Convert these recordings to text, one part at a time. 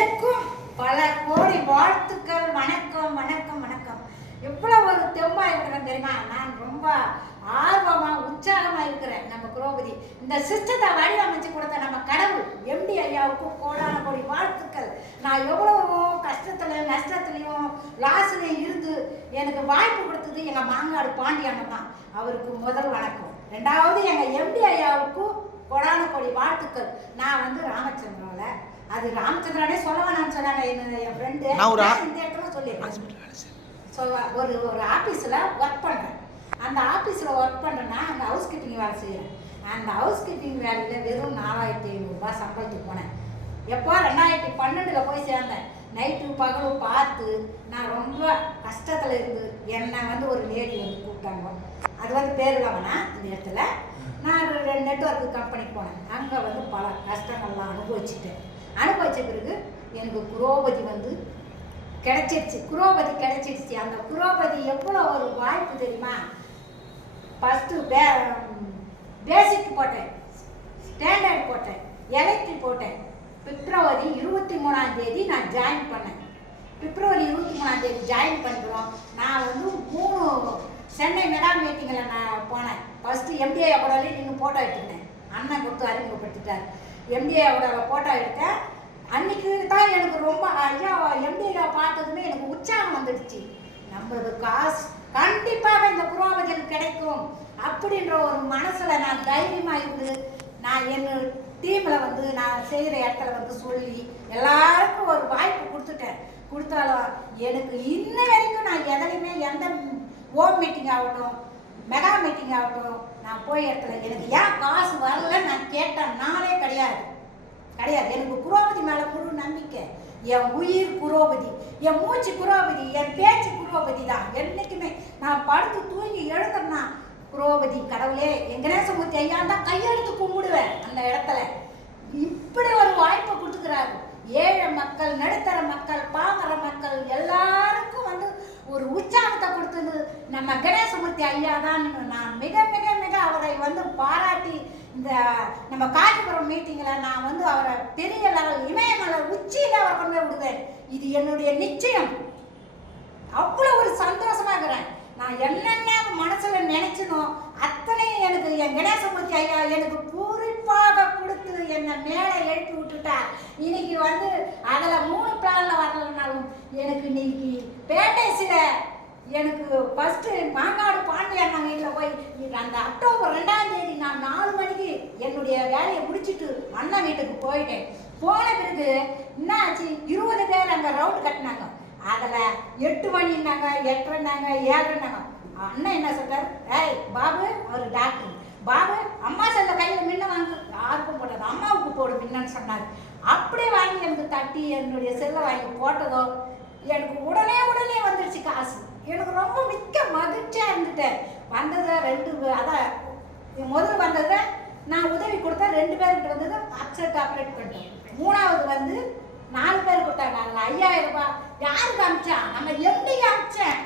அனைவருக்கும் பல கோடி வாழ்த்துக்கள். வணக்கம் வணக்கம் வணக்கம். எவ்வளவு ஒரு தெம்பா இருக்கிறேன் தெரியுமா? நான் ரொம்ப ஆர்வமா உற்சாகமா இருக்கிறேன். நம்ம குரோபதி இந்த சிஸ்டத்தை வடிவமைச்சு கொடுத்த நம்ம கடவுள் எம்டி ஐயாவுக்கும் கோடான கோடி வாழ்த்துக்கள். நான் எவ்வளவோ கஷ்டத்துலையும் நஷ்டத்துலையும் லாஸ்லையும் இருந்து எனக்கு வாய்ப்பு கொடுத்தது எங்க மாங்காடு பாண்டியண்ணன் தான். அவருக்கு முதல் வணக்கம். ரெண்டாவது எங்க எம்டி ஐயாவுக்கும் கோடான கோடி வாழ்த்துக்கள். நான் வந்து ராமச்சந்திரால, அது ராமச்சந்திரனே சொல்ல வேணாம்னு சொன்னாங்க என் ஃப்ரெண்டு. இந்த இடத்துல சொல்லிடுறேன். ஒரு ஆஃபீஸில் ஒர்க் பண்ணுறேன். அந்த ஆஃபீஸில் ஒர்க் பண்ணுறேன்னா அந்த ஹவுஸ் கீப்பிங் வேலை செய்கிறேன். அந்த ஹவுஸ் கீப்பிங் வேலையில் வெறும் 4500 சம்பளத்துக்கு போனேன். எப்போ 2012 போய் சேர்ந்தேன். நைட்டு பகலும் பார்த்து நான் ரொம்ப கஷ்டத்தில் இருந்து என்னை வந்து ஒரு லேடி வந்து கூப்பிட்டாங்க. அது வந்து பேர் வேணா இந்த இடத்துல. நான் ஒரு நெட்வொர்க் கம்பெனிக்கு போனேன். அங்கே வந்து பல கஷ்டங்கள்லாம் அனுபவிச்சுட்டேன். அனுபவிச்ச பிறகு எனக்கு குரோபதி வந்து கிடைச்சிடுச்சு. குரோபதி கிடைச்சிடுச்சு. அந்த குரோபதி எவ்வளோ ஒரு வாய்ப்பு தெரியுமா? ஃபஸ்ட்டு பேசிக் போட்டேன், ஸ்டாண்டர்ட் போட்டேன், எலக்ட்ரிக் போட்டேன். பிப்ரவரி 23 நான் ஜாயின் பண்ணேன். பிப்ரவரி 23 ஜாயின் பண்ணுறோம். நான் வந்து 3 சென்னை மெகா மீட்டிங்கில் நான் போனேன். ஃபஸ்ட்டு எம்டிஏ கூடலே நின்று ஃபோட்டோ எடுத்துக்கிட்டேன். அண்ணன் கொடுத்து அறிமுகப்படுத்திட்டார். எம்டிஏ கூட ஃபோட்டோ எடுத்தேன். அன்றைக்கி தான் எனக்கு ரொம்ப ஐயா எம்டிஏ பார்த்ததுமே எனக்கு உற்சாகம் வந்துடுச்சு. நம்மளுக்கு காசு கண்டிப்பாக இந்த குரோபதியில் கிடைக்கும் அப்படின்ற ஒரு மனசில் நான் தைரியமாக இருந்து நான் என் டீமில் வந்து நான் செய்கிற இடத்துல வந்து சொல்லி எல்லாருக்கும் ஒரு வாய்ப்பு கொடுத்தாலும் எனக்கு இன்ன வரைக்கும் நான் எதுலையுமே எந்த ஓம் மீட்டிங் ஆகட்டும் மெகா மீட்டிங் ஆகட்டும் நான் போய் இடத்துல எனக்கு ஏன் காசு வரல நான் கேட்டேன் நாளே கிடையாது. எனக்கு குரோபதி மேலே முழு நம்பிக்கை. என் உயிர் குரோபதி, என் மூச்சு குரோபதி, என் பேச்சு குரோபதி தான். என்னைக்குமே நான் படுத்து தூங்கி எழுந்தேன்னா குரோபதி கடவுளே என் கணேசமூர்த்தி ஐயா தான் கையெழுத்து கும்பிடுவேன். அந்த இடத்துல இப்படி ஒரு வாய்ப்பை கொடுத்துக்கிறாரு. ஏழை மக்கள், நடுத்தர மக்கள், பாமர மக்கள் எல்லாருக்கும் வந்து ஒரு உற்சாகத்தை கொடுத்தது நம்ம கணேசமூர்த்தி ஐயா தான். நான் மிக மிக மிக அவரை வந்து பாராட்டி இந்த நம்ம காஞ்சிபுரம் மீட்டிங்கில் நான் வந்து அவரை பெரிய லெவல் இமயமலை உச்சியில் அவரை கொண்டு போய் விடுவேன். இது என்னுடைய நிச்சயம். அவ்வளோ ஒரு சந்தோஷமாக இருக்கிறேன். நான் என்னென்ன மனசில் நினைச்சனோ அத்தனையும் எனக்கு என் கணேசமூர்த்தி ஐயா எனக்கு குறிப்பாக கொடுத்து என்னை மேலே எழுப்பி விட்டுட்டார். இன்னைக்கு வந்து அதில் 3 பிளானில் வரலனாலும் எனக்கு இன்னைக்கு பேட்டேஸில் எனக்கு ஃபஸ்ட்டு மாங்காடு பாண்டியண்ணன் வீட்டில் போய் அந்த அக்டோபர் 2 நான் 4 மணிக்கு என்னுடைய வேலையை முடிச்சுட்டு அண்ணன் வீட்டுக்கு போயிட்டேன். போன பிறகு என்ன ஆச்சு, 20 பேர் அங்கே ரவுண்டு கட்டினாங்க. அதில் 8 மணின்னாங்க, 8:30ன்னாங்க, 7:30ன்னாங்க. அண்ணன் என்ன சொல்றாரு, ஏய் பாபு, அவர் டாக்டர் பாபு, அம்மா செல்ல கையில் மின்ன வாங்க, யாருக்கும் போட்டது அம்மாவுக்கு போடு மின்னன்னு சொன்னார். அப்படியே வாங்கி எனக்கு தட்டி என்னுடைய செல்லை வாங்கி போட்டதோ எனக்கு உடனே வந்துடுச்சு காசு. எனக்கு ரொம்ப மிக்க மகிழ்ச்சியாக இருந்துட்டேன். வந்ததை 2 அதான் முதல் வந்ததை நான் உதவி கொடுத்தேன். 2 பேருக்கு வந்தது அப்செட் ஆப்ரேட் பண்ணிட்டேன். 3வது வந்து 4 பேர் கொடுத்தாங்க. அதில் 5000 ரூபாய் யாருக்கு அமிச்சா? நம்ம எம்டிக்கு அமிச்சேன்.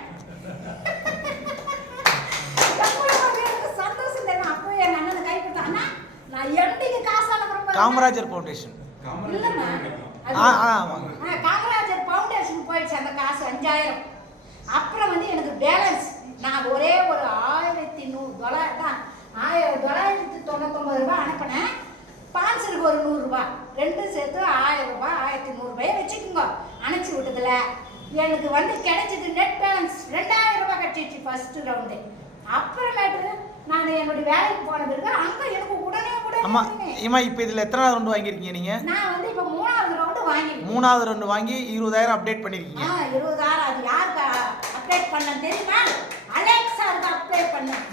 சந்தோஷம் தெரியும். அப்போ என் அண்ணனை கை கொடுத்தாங்கன்னா நான் எம்டிக்கு காசு அனுப்புறேன். காமராஜர் ஃபவுண்டேஷன் இல்லைம்மா, காமராஜர் ஃபவுண்டேஷன் போயிடுச்சு. அந்த காசு 5000. அப்புறம் வந்து எனக்கு பேலன்ஸ் நான் ஒரே ஒரு $1100 தான், $999 ரூபாய் அனுப்பினேன். ஸ்பான்சருக்கு ஒரு 100 ரூபாய், 2 சேர்த்து 1000 ரூபாய், 1100 ரூபாயை வச்சுக்கோங்க. அனுப்பிச்சி விட்டதில் எனக்கு வந்து கிடைச்சது நெட் பேலன்ஸ் 2000 ரூபாய் கட்டிடுச்சு ஃபர்ஸ்ட் ரவுண்டு. அப்புறமேட்டு நான் என்னுடைய வேலைக்கு போன பிறகு அங்கே எனக்கு உடனே இப்போ இதில் எத்தனை ரவுண்டு வாங்கியிருக்கீங்க நீங்கள்? நான் வந்து இப்போ 3வது ரவுண்டு வாங்கியிருக்கேன். 3வது ரவுண்டு வாங்கி 20000 அப்டேட் பண்ணியிருக்கீங்க. 20000 அது யாருக்கு அப்டேட் பண்ண தெரியுமா? அலெக்சாருக்கு அப்டேட் பண்ணேன்.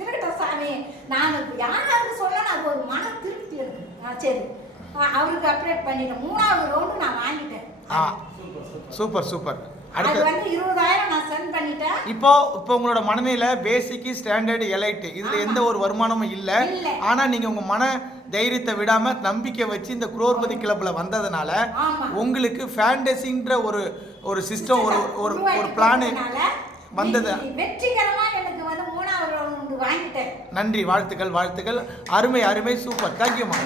இருக்கட்டும் சாமி, நான் யாராவது சொன்னால் அது ஒரு மன திருப்தி எனக்கு. சரி, அவருக்கு அப்டேட் பண்ணிட்டேன். 3வது ரவுண்டு நான் வாங்கிட்டேன். சூப்பர். அது வந்து 20000 நான் சென்ட் பண்ணிட்டேன். இப்போ உங்களோட மனநிலை பேசிக், ஸ்டாண்டர்ட், எலைட் இதுல எந்த ஒரு வருமானமும் இல்ல. ஆனா நீங்க உங்க மன தைரியத்தை விடாம நம்பிக்கை வச்சு இந்த குரோபதி கிளப்ல வந்ததுனால உங்களுக்கு ஃபேண்டசின்ற ஒரு சிஸ்டம் ஒரு பிளான் வந்தது. வெற்றிகரமா எனக்கு வந்து 3வது ரவுண்ட் வாங்கிட்டேன். நன்றி, வாழ்த்துக்கள். அருமை, சூப்பர். தேங்க்யூமா.